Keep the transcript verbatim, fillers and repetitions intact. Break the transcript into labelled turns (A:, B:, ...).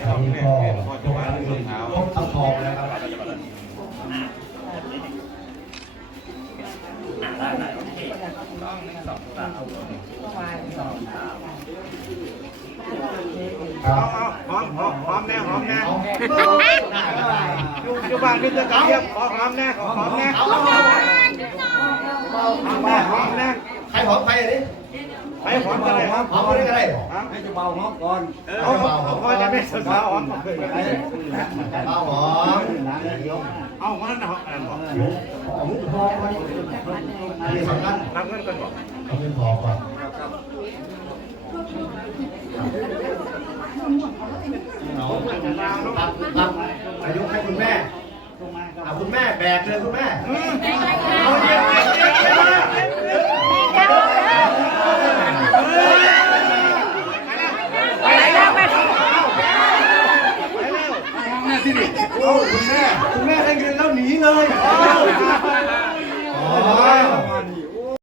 A: วันนี้ก็ตรงนั้นคือพบทั้งทองนะครับ
B: เอาเอาหอมหอมหอมแน่หอมแน่อยู่บ้านนี่จะกระเทียมขอหอมแน่ขอหอมแน่หอมแน่หอมแน่ใครหอมใครอ่ะดิใครหอมกันเลยหอมหอมอะไรกันเลยให้จะเบาหอมก่อนเอาเอาพอจะไม่สาวหอมเบาหอมเอามันหอมอะไรบอกนี่สำคัญนับเงินกันบอกเอาเงินพอก่อนรับรับอายุให้คุณแม่เอาคุณแม่แบกเลยคุณแม่เอาเยอะเยอะเยอะไปไหนแล้วแม่ไปแล้วแม่ที่นี่โอ้คุณแม่คุณแม่ได้เงินแล้วหนีเลย